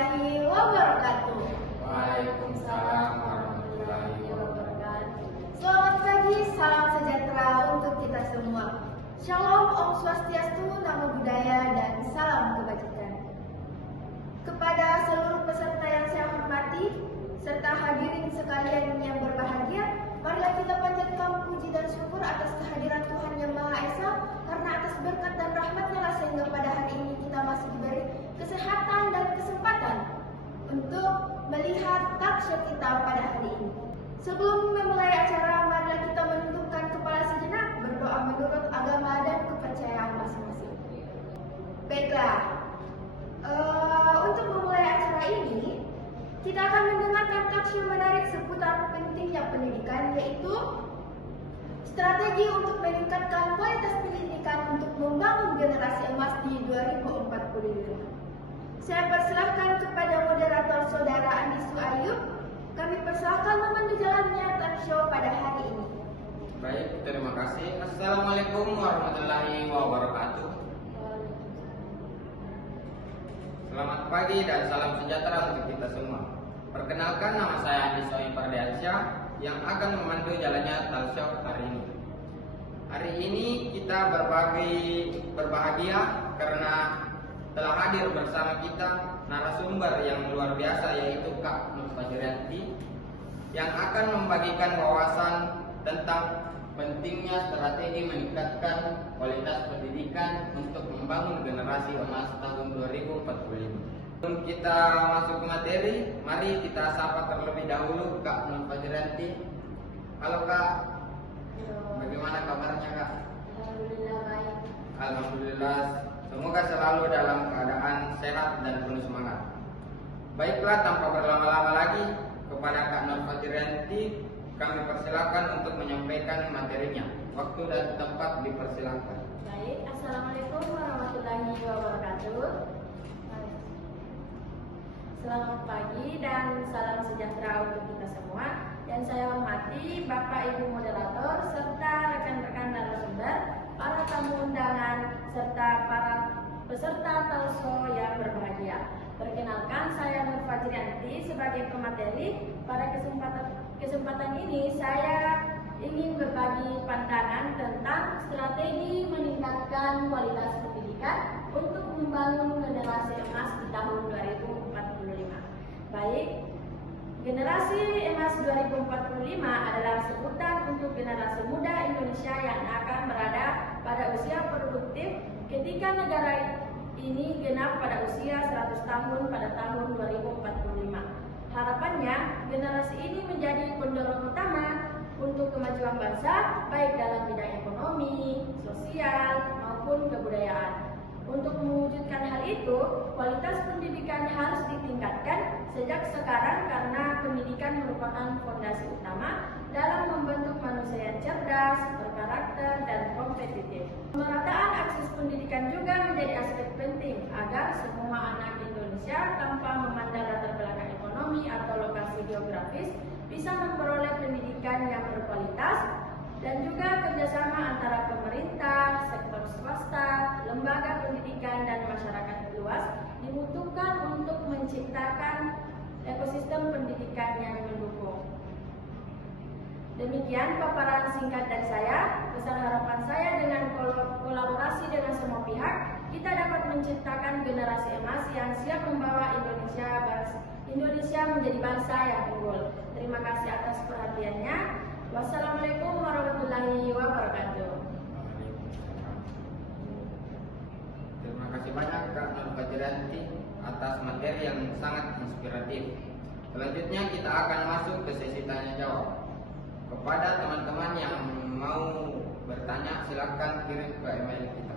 warahmatullahi wabarakatuh. Waalaikumsalam warahmatullahi wabarakatuh. Selamat pagi, salam sejahtera untuk kita semua. Shalom, Om Swastiastu, Namo Buddhaya, dan salam kebajikan. Kepada seluruh peserta yang saya hormati, serta hadirin sekalian yang berbahagia, marilah kita panjatkan puji dan syukur atas kehadiran Tuhan Yang Maha Esa, karena atas berkat dan rahmat-Nya lah sehingga pada hari ini kita masih diberi kesehatan dan kesempatan untuk melihat talkshow kita pada hari ini. Sebelum memulai acara, marilah kita menundukkan kepala sejenak, berdoa menurut agama dan kepercayaan masing-masing. Baiklah, untuk memulai acara ini, kita akan mendengarkan talkshow menarik seputar pentingnya pendidikan, yaitu strategi untuk meningkatkan kualitas pendidikan untuk membangun generasi emas di 2045. Saya persilahkan kepada moderator saudara Andi Suayub. Kami persilahkan memandu jalannya talkshow pada hari ini. Baik, terima kasih. Assalamualaikum warahmatullahi wabarakatuh. Selamat pagi dan salam sejahtera untuk kita semua. Perkenalkan, nama saya Andi Suayub Pardiansyah yang akan memandu jalannya talkshow hari ini. Hari ini kita berbahagia karena telah hadir bersama kita narasumber yang luar biasa, yaitu Kak Nur Fajrianti, yang akan membagikan wawasan tentang pentingnya strategi meningkatkan kualitas pendidikan untuk membangun generasi emas tahun 2045. Sebelum kita masuk ke materi, mari kita sapa terlebih dahulu Kak Nur Fajrianti. Halo Kak, bagaimana kabarnya Kak? Alhamdulillah baik. Alhamdulillah, semoga selalu dalam keadaan sehat dan penuh semangat. Baiklah, tanpa berlama-lama lagi, kepada Kak Nur Fajrianti kami persilakan untuk menyampaikan materinya. Waktu dan tempat dipersilakan. Baik, Assalamualaikum warahmatullahi wabarakatuh. Selamat pagi dan salam sejahtera untuk kita semua. Yang saya hormati Bapak Ibu moderator serta rekan-rekan narasumber, para tamu undangan serta para peserta talkshow yang berbahagia. Perkenalkan, saya Nur Fajrianti sebagai pemateri. Pada kesempatan ini saya ingin berbagi pandangan tentang strategi meningkatkan kualitas pendidikan untuk membangun generasi emas di tahun 2045. Baik, generasi emas 2045 adalah sebutan untuk generasi muda Indonesia yang akan berada pada usia produktif ketika negara ini genap pada usia 100 tahun pada tahun 2045. Harapannya, generasi ini menjadi pendorong utama untuk kemajuan bangsa, baik dalam bidang ekonomi, sosial, maupun kebudayaan. Untuk mewujudkan hal itu, kualitas pendidikan harus ditingkatkan sejak sekarang karena pendidikan merupakan fondasi utama dalam membentuk manusia yang cerdas, berkarakter, dan kompetitif. Pemerataan akses pendidikan juga menjadi aspek penting agar semua anak Indonesia tanpa memandang latar belakang ekonomi atau lokasi geografis bisa memperoleh pendidikan yang berkualitas, dan juga kerjasama antara pemerintah, sektor swasta, lembaga pendidikan, dan masyarakat luas dibutuhkan untuk menciptakan ekosistem pendidikan yang mendukung. Demikian paparan singkat dari saya. Besar harapan saya dengan kolaborasi dengan semua pihak, kita dapat menciptakan generasi emas yang siap membawa Indonesia menjadi bangsa yang unggul. Terima kasih atas perhatiannya. Wassalamualaikum warahmatullahi wabarakatuh. Terima kasih banyak Kak Nur Fajrianti atas materi yang sangat inspiratif. Selanjutnya kita akan masuk ke sesi tanya jawab. Kepada teman-teman yang mau bertanya, silakan kirim ke email kita.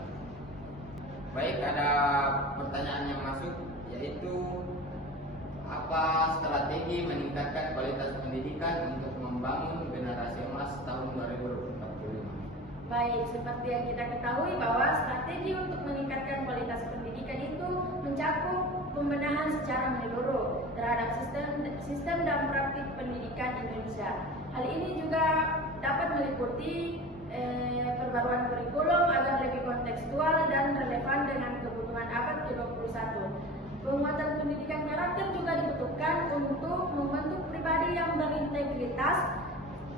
Baik, ada pertanyaan yang masuk, yaitu apa strategi meningkatkan kualitas pendidikan untuk membangun generasi emas tahun 2045? Baik, seperti yang kita ketahui bahwa strategi untuk meningkatkan kualitas pendidikan itu mencakup pembenahan secara menyeluruh terhadap sistem dan praktik pendidikan Indonesia. Hal ini juga dapat meliputi perbaruan kurikulum agar lebih kontekstual dan relevan dengan kebutuhan abad ke-21. Penguatan pendidikan karakter solidaritas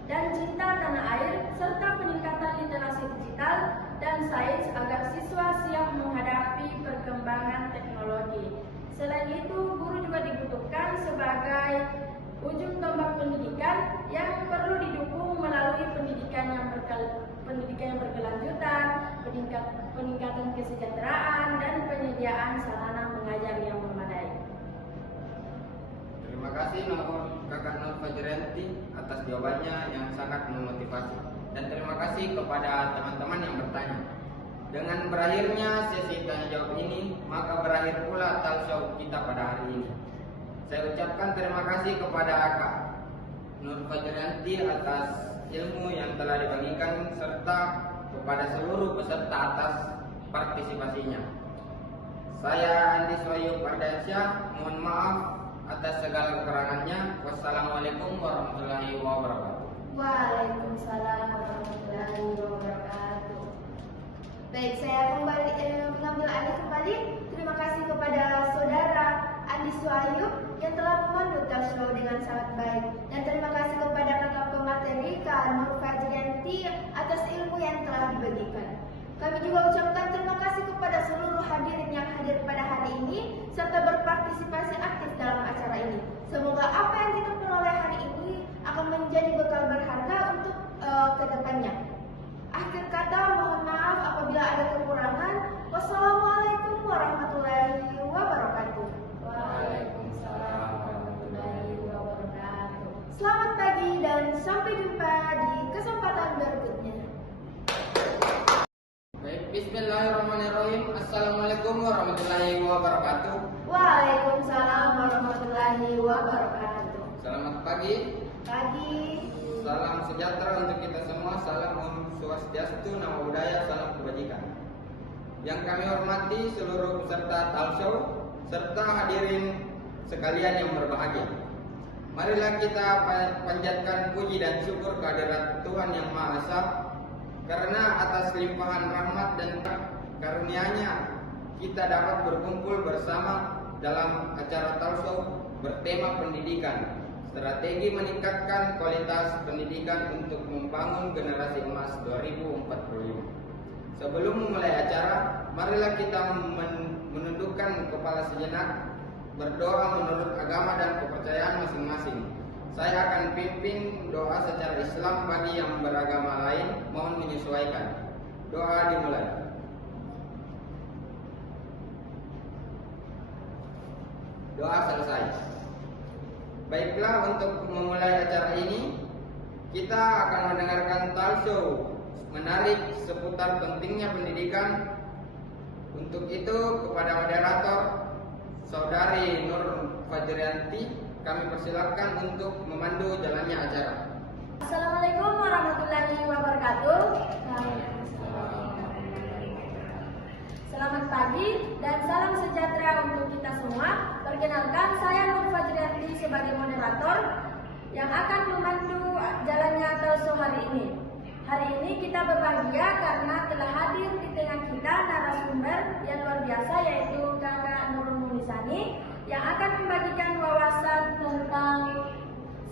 dan cinta tanah air, serta peningkatan literasi digital dan sains agar siswa siap menghadapi perkembangan teknologi. Selain itu, guru juga dibutuhkan sebagai ujung tombak pendidikan yang perlu didukung melalui pendidikan yang berkelanjutan, peningkatan kesejahteraan, dan penyediaan sarana mengajar yang memadai. Terima kasih Kakak Nur Fajrianti atas jawabannya yang sangat memotivasi. Dan terima kasih kepada teman-teman yang bertanya. Dengan berakhirnya sesi tanya jawab ini, maka berakhir pula talk show kita pada hari ini. Saya ucapkan terima kasih kepada Kak Nur Fajrianti atas ilmu yang telah dibagikan serta kepada seluruh peserta atas partisipasinya. Saya Andi Soyub Ardansyah, mohon maaf atas segala kekurangannya. Wassalamualaikum warahmatullahi wabarakatuh. Waalaikumsalam warahmatullahi wabarakatuh. Baik, saya mengambil alih kembali. Terima kasih kepada saudara Andi Soyub yang telah memandu talk show dengan sangat baik. Dan terima kasih kepada kakak pemateri Kak Nur Fajrianti atas ilmu yang telah dibagikan. Kami juga ucapkan terima kasih kepada seluruh hadirin yang hadir pada hari ini serta berpartisipasi aktif dalam acara ini. Semoga apa yang kita peroleh hari ini akan menjadi bekal berharga untuk kedepannya. Akhir kata, mohon maaf apabila ada kekurangan. Wassalamualaikum warahmatullahi wabarakatuh. Waalaikumsalam warahmatullahi wabarakatuh. Selamat pagi dan sampai jumpa di kesempatan berikutnya. Baik, bismillahirrahmanirrahim. Assalamualaikum warahmatullahi wabarakatuh. Waalaikumsalam warahmatullahi wabarakatuh. Selamat pagi. Pagi. Salam sejahtera untuk kita semua. Salam Om Swastiastu, Namo Buddhaya, salam kebajikan. Yang kami hormati seluruh peserta talk show serta hadirin sekalian yang berbahagia. Marilah kita panjatkan puji dan syukur kehadirat Tuhan Yang Maha Esa, karena atas limpahan rahmat dan karunia-Nya kita dapat berkumpul bersama dalam acara talk show bertema pendidikan. Strategi meningkatkan kualitas pendidikan untuk membangun generasi emas 2045. Sebelum memulai acara, marilah kita menundukkan kepala sejenak, berdoa menurut agama dan kepercayaan masing-masing. Saya akan pimpin doa secara Islam bagi yang beragama lain, mohon menyesuaikan. Doa dimulai. Doa selesai. Baiklah, untuk memulai acara ini, kita akan mendengarkan talk show menarik seputar pentingnya pendidikan. Untuk itu, kepada moderator Saudari Nur Fajrianti, kami persilakan untuk memandu jalannya acara. Assalamualaikum warahmatullahi wabarakatuh. Selamat pagi dan salam sejahtera untuk kita semua. Perkenalkan, saya Nur Fajrianti sebagai moderator yang akan memandu jalannya talk show hari ini. Hari ini kita berbahagia karena telah hadir di tengah kita narasumber yang luar biasa, yaitu Kakak Nurul Munisani yang akan membagikan wawasan tentang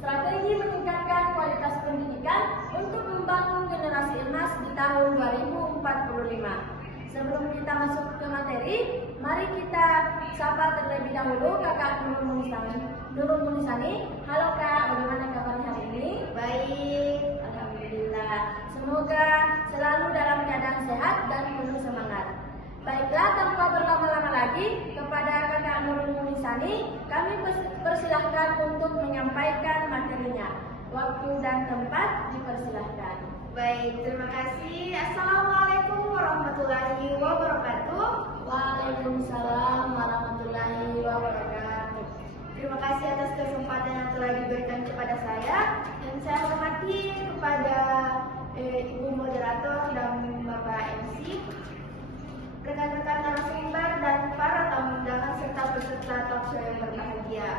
strategi meningkatkan kualitas pendidikan untuk membangun generasi emas di tahun 2045. Sebelum kita masuk ke materi, mari kita sapa terlebih dahulu Kakak Nurul Munisani. Halo Kak, bagaimana kabarnya hari ini? Baik. Alhamdulillah. Semoga selalu dalam keadaan sehat dan penuh semangat. Baiklah, tanpa berlama-lama lagi, kepada Kakak Nurul Munisani, kami persilahkan untuk menyampaikan materinya. Waktu dan tempat dipersilahkan. Baik, terima kasih. Assalamualaikum warahmatullahi wabarakatuh. Waalaikumsalam warahmatullahi wabarakatuh. Terima kasih atas kesempatan yang telah diberikan kepada saya. Dan saya hormati kepada Ibu Moderator dan Bapak MC, rekan-rekan narasumber dan para tamu undangan serta peserta talk show yang berbahagia.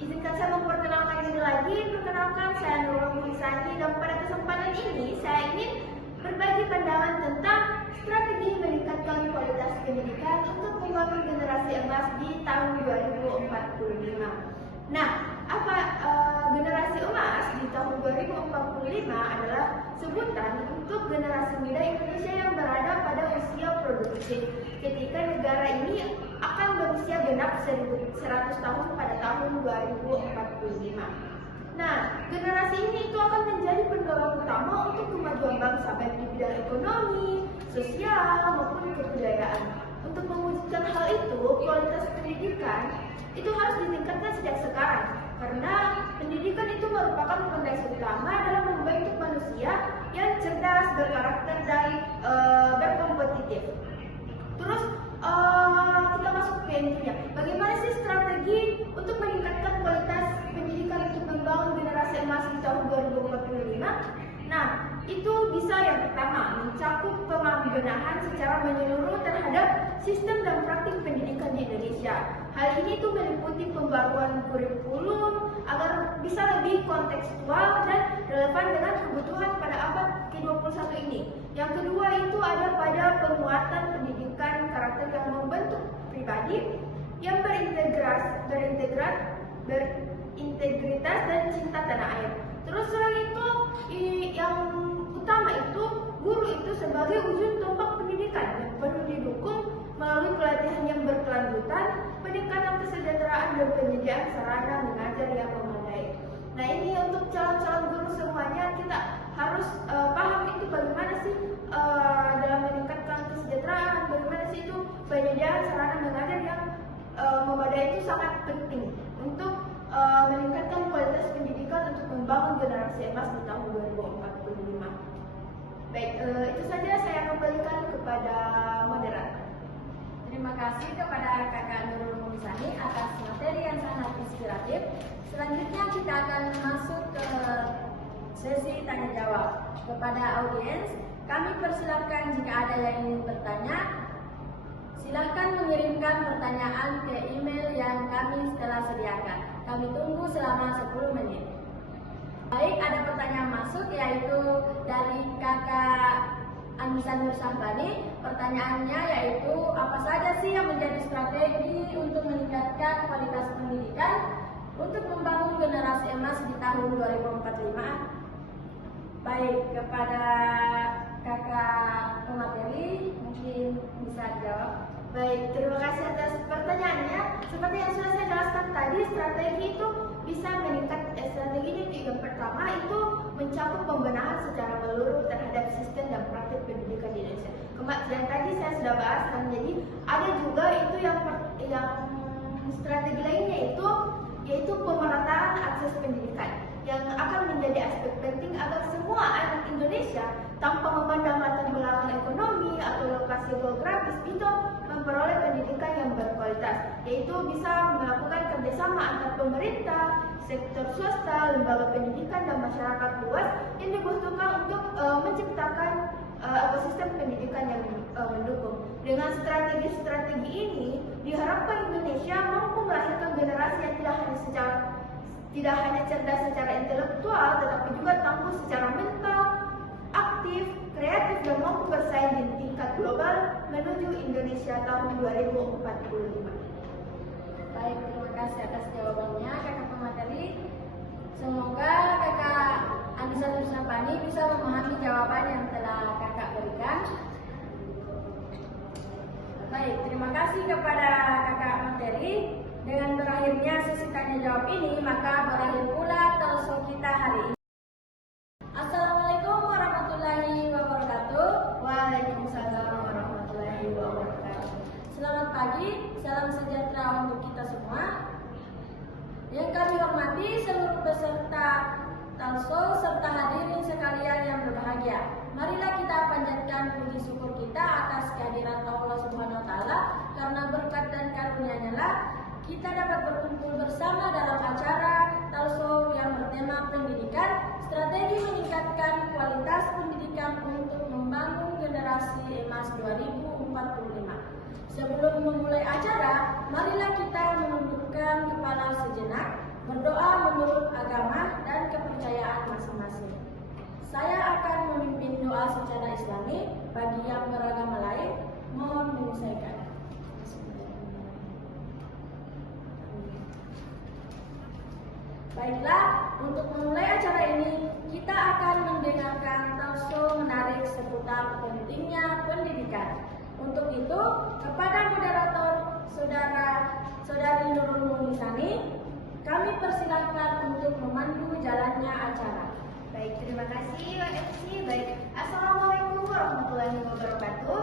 Izinkan saya memperkenalkan diri lagi. Perkenalkan, saya Nurul Munisani dan pada kesempatan ini saya ingin berbagi pandangan tentang strategi meningkatkan kualitas pendidikan untuk membangun generasi emas di tahun 2045. Nah, apa generasi emas di tahun pendidikan untuk generasi muda Indonesia yang berada pada usia produktif ketika negara ini akan berusia genap 1.100 tahun pada tahun 2045. Nah, generasi ini itu akan menjadi pendorong utama untuk kemajuan bangsa baik di bidang ekonomi, sosial maupun kebudayaan. Untuk mewujudkan hal itu, kualitas pendidikan itu harus ditingkatkan sejak sekarang, karena pendidikan itu merupakan fondasi utama dalam membentuk manusia yang cerdas, berkarakter, dan berkompetitif. Terus kita masuk ke intinya. Bagaimana sih strategi untuk meningkatkan kualitas pendidikan untuk membangun generasi emas di tahun 2045? Nah, itu bisa yang pertama mencakup pembenahan secara menyeluruh terhadap sistem dan praktik pendidikan di Indonesia. Hal ini tuh meliputi pembaruan kurikulum agar bisa lebih kontekstual dan relevan dengan kebutuhan pada abad ke-21 ini. Yang kedua itu ada pada penguatan pendidikan karakter yang membentuk pribadi yang berintegritas dan cinta tanah air. Terus selain itu yang utama itu guru itu sebagai ujung tombak pendidikan yang perlu didukung melalui pelatihan yang berkelanjutan, peningkatan kesejahteraan dan penyediaan sarana mengajar yang memadai. Nah, ini untuk calon-calon guru semuanya kita harus paham itu bagaimana sih dalam meningkatkan kesejahteraan, bagaimana sih itu penyediaan sarana mengajar yang memadai itu sangat penting untuk meningkatkan kualitas pendidikan untuk membangun generasi emas di tahun 2045. Baik, itu saja saya kembalikan kepada moderator. Terima kasih kepada Kakak Nurul Mumisani atas materi yang sangat inspiratif. Selanjutnya kita akan masuk ke sesi tanya jawab. Kepada audiens, kami persilakan jika ada yang ingin bertanya, silakan mengirimkan pertanyaan ke email yang kami telah sediakan. Kami tunggu selama 10 menit. Baik, ada pertanyaan masuk yaitu dari Kakak Anissa Nur Syahbani. Pertanyaannya yaitu apa saja sih yang menjadi strategi untuk meningkatkan kualitas pendidikan untuk membangun generasi emas di tahun 2045? Baik, kepada Kakak pemateri mungkin bisa dijawab. Baik, terima kasih atas pertanyaannya. Seperti yang sudah saya jelaskan tadi, strategi itu bisa strateginya yang pertama itu mencakup pembenahan secara menyeluruh terhadap sistem dan praktik pendidikan di Indonesia. Dan tadi saya sudah bahas kan, jadi ada juga itu yang strategi lainnya yaitu pemerataan akses pendidikan yang akan menjadi aspek penting agar semua anak Indonesia tanpa memandang latar belakang ekonomi atau lokasi geografis itu memperoleh pendidikan yang berkualitas, yaitu bisa melakukan kerjasama antar pemerintah, sektor swasta, lembaga pendidikan dan masyarakat luas yang dibutuhkan untuk menciptakan ekosistem pendidikan yang mendukung. Dengan strategi-strategi ini diharapkan Indonesia mampu melahirkan generasi yang tidak hanya cerdas secara intelektual, tetapi juga tangguh secara mental, aktif, kreatif, dan mampu bersaing di tingkat global menuju Indonesia tahun 2045. Baik, terima kasih atas jawabannya Kakak pemateri. Semoga Kakak Anissa Nur Syahbani bisa memahami jawaban yang telah Kakak berikan. Baik, terima kasih kepada Kakak materi. Dengan berakhirnya sesi tanya jawab ini, maka berakhir pula talkshow kita hari ini. Assalamualaikum warahmatullahi wabarakatuh. Waalaikumsalam warahmatullahi wabarakatuh. Selamat pagi, salam sejahtera untuk kita semua. Yang kami hormati seluruh peserta talkshow serta hadirin sekalian yang berbahagia. Marilah kita panjatkan puji syukur kita atas kehadiran Allah Subhanahu wa taala, karena berkat dan karunia-Nya lah kita dapat berkumpul bersama dalam acara talkshow yang bertema pendidikan, strategi meningkatkan kualitas pendidikan untuk membangun generasi emas 2045. Sebelum memulai acara, marilah kita menundukkan kepala sejenak, berdoa menurut agama dan kepercayaan masing-masing. Saya akan memimpin doa secara Islami, bagi yang beragama lain mohon menyesuaikan. Baiklah, untuk memulai acara ini, kita akan mendengarkan talkshow menarik seputar pentingnya pendidikan. Untuk itu, kepada moderator Saudari Nurul Mulisani, kami persilakan untuk memandu jalannya acara. Baik, terima kasih MC. Baik, Assalamualaikum warahmatullahi wabarakatuh.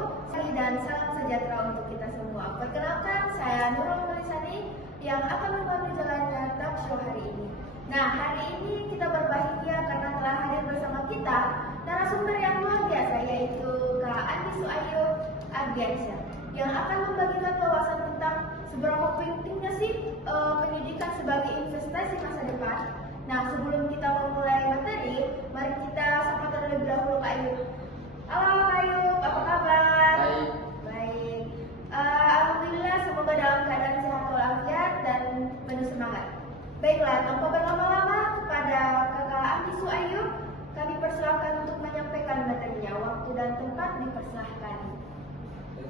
Dan salam sejahtera untuk kita semua. Perkenalkan, saya Nurul Mulisani yang akan membantu jalannya talkshow hari ini. Nah, hari ini kita berbahagia karena telah hadir bersama kita narasumber yang luar biasa, yaitu Kak Andi Suayu Ardiansyah, yang akan membagikan wawasan tentang seberapa pentingnya sih pendidikan sebagai investasi masa depan. Nah, sebelum kita memulai materi, mari kita sapa terlebih dahulu Kak Ayub. Halo Kak Ayub, apa kabar? Baik. Baik. Alhamdulillah, semoga dalam keadaan sehat walafiat dan penuh semangat. Baiklah, tanpa berlama-lama, kepada Kakak Andi Suayu, kami persilahkan untuk menyampaikan materinya. Waktu dan tempat dipersilahkan.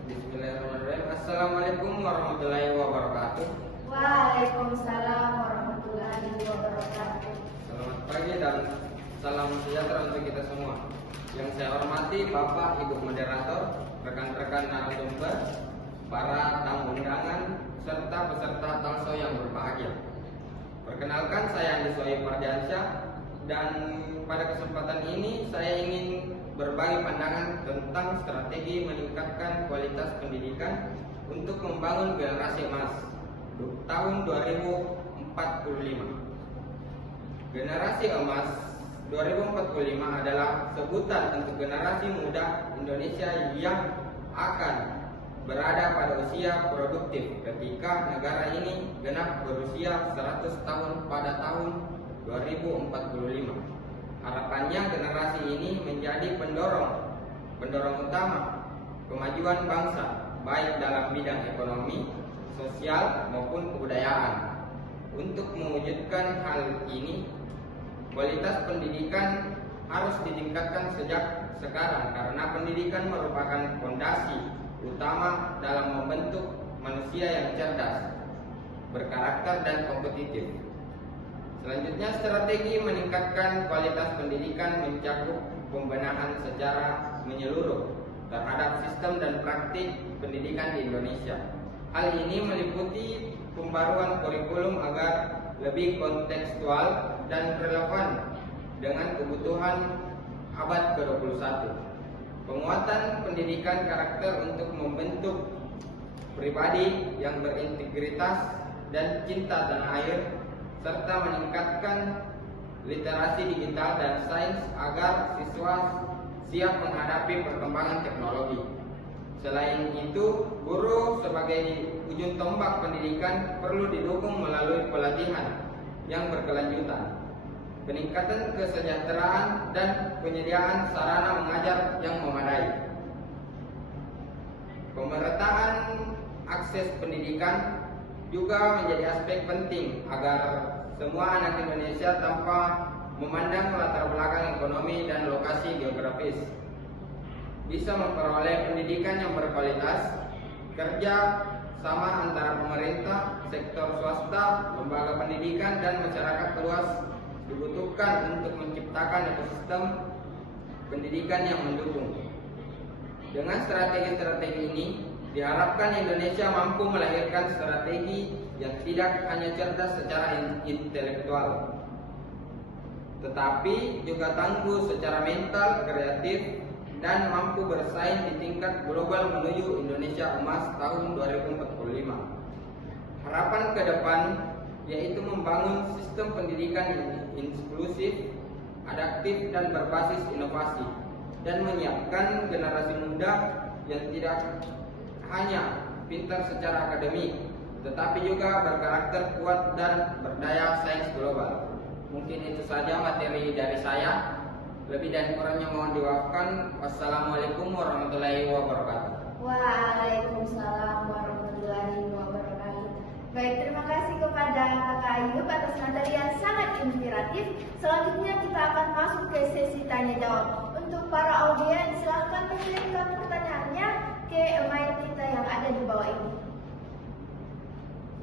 Bismillahirrahmanirrahim. Assalamualaikum warahmatullahi wabarakatuh. Waalaikumsalam warahmatullahi wabarakatuh. Selamat pagi dan salam sejahtera untuk kita semua. Yang saya hormati Bapak Ibu moderator, rekan-rekan narasumber, para tamu undangan, serta peserta talkshow yang berbahagia. Perkenalkan, saya Andi Suayu Ardiansyah, dan pada kesempatan ini saya ingin berbagi pandangan tentang strategi meningkatkan kualitas pendidikan untuk membangun generasi emas tahun 2045. Generasi emas 2045 adalah sebutan untuk generasi muda Indonesia yang akan berada pada usia produktif ketika negara ini genap berusia 100 tahun pada tahun 2045. Harapannya generasi ini menjadi pendorong utama kemajuan bangsa, baik dalam bidang ekonomi, sosial maupun kebudayaan. Untuk mewujudkan hal ini, kualitas pendidikan harus ditingkatkan sejak sekarang karena pendidikan merupakan fondasi utama dalam membentuk manusia yang cerdas, berkarakter dan kompetitif. Selanjutnya, strategi meningkatkan kualitas pendidikan mencakup pembenahan secara menyeluruh terhadap sistem dan praktik pendidikan di Indonesia. Hal ini meliputi pembaruan kurikulum agar lebih kontekstual dan relevan dengan kebutuhan abad ke-21. Penguatan pendidikan karakter untuk membentuk pribadi yang berintegritas dan cinta tanah air, serta meningkatkan literasi digital dan sains agar siswa siap menghadapi perkembangan teknologi. Selain itu, guru sebagai ujung tombak pendidikan perlu didukung melalui pelatihan yang berkelanjutan, peningkatan kesejahteraan, dan penyediaan sarana mengajar yang memadai. Pemerataan akses pendidikan juga menjadi aspek penting agar semua anak Indonesia tanpa memandang latar belakang ekonomi dan lokasi geografis bisa memperoleh pendidikan yang berkualitas. Kerja sama antara pemerintah, sektor swasta, lembaga pendidikan, dan masyarakat luas dibutuhkan untuk menciptakan ekosistem pendidikan yang mendukung. Dengan strategi-strategi ini, diharapkan Indonesia mampu melahirkan strategi yang tidak hanya cerdas secara intelektual, tetapi juga tangguh secara mental, kreatif, dan mampu bersaing di tingkat global menuju Indonesia Emas tahun 2045. Harapan ke depan yaitu membangun sistem pendidikan yang inklusif, adaptif, dan berbasis inovasi, dan menyiapkan generasi muda yang tidak hanya pintar secara akademik, tetapi juga berkarakter kuat dan berdaya sains global. Mungkin itu saja materi dari saya. Lebih dan kurangnya mohon dimaafkan. Wassalamualaikum warahmatullahi wabarakatuh. Waalaikumsalam warahmatullahi wabarakatuh. Baik, terima kasih kepada Kakak Ayub atas materi yang sangat inspiratif. Selanjutnya kita akan masuk ke sesi tanya jawab. Untuk para audiens, silakan mengirimkan pertanyaannya ke email kita yang ada di bawah ini.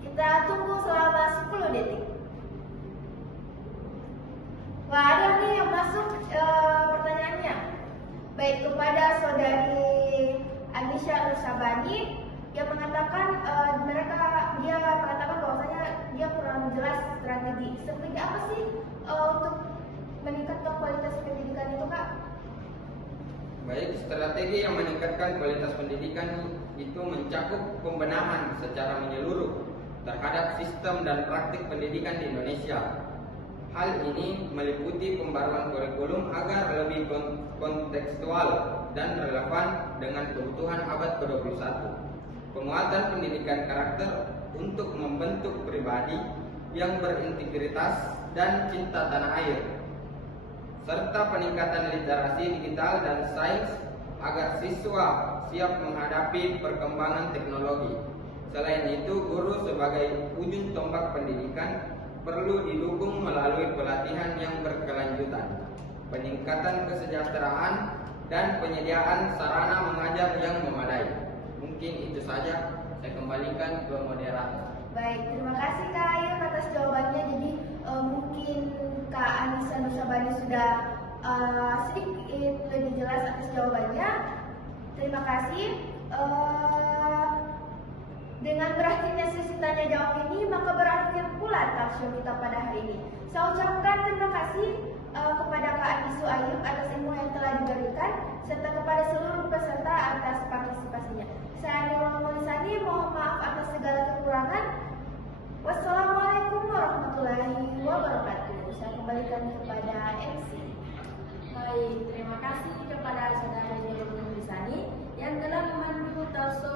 Kita tunggu selama 10 detik. Baik, kepada saudari Anisha Nusabani yang mengatakan dia mengatakan bahwasanya dia kurang jelas strategi. Seperti apa sih untuk meningkatkan kualitas pendidikan itu, Kak? Baik, strategi yang meningkatkan kualitas pendidikan itu mencakup pembenahan secara menyeluruh terhadap sistem dan praktik pendidikan di Indonesia. Hal ini meliputi pembaruan kurikulum agar lebih kontekstual dan relevan dengan kebutuhan abad ke-21. Penguatan pendidikan karakter untuk membentuk pribadi yang berintegritas dan cinta tanah air, serta peningkatan literasi digital dan sains agar siswa siap menghadapi perkembangan teknologi. Selain itu, guru sebagai ujung tombak pendidikan perlu didukung melalui pelatihan yang berkelanjutan, peningkatan kesejahteraan, dan penyediaan sarana mengajar yang memadai. Mungkin itu saja, saya kembalikan ke moderator. Baik, terima kasih Kak Ayub atas jawabannya. Jadi mungkin Kak Anissa Nusabani sudah sedikit lebih jelas atas jawabannya. Terima kasih. Dengan berakhirnya sesi tanya jawab ini, maka berakhir pula talkshow kita pada hari ini. Saya ucapkan terima kasih kepada Kak Anisu Ayub atas ilmu yang telah diberikan, serta kepada seluruh peserta atas partisipasinya. Saya Nurul Mulisani, mohon maaf atas segala kekurangan. Wassalamualaikum warahmatullahi wabarakatuh. Saya kembalikan kepada MC. Baik, terima kasih kepada saudara Nurul Mulisani yang telah memandu talkshow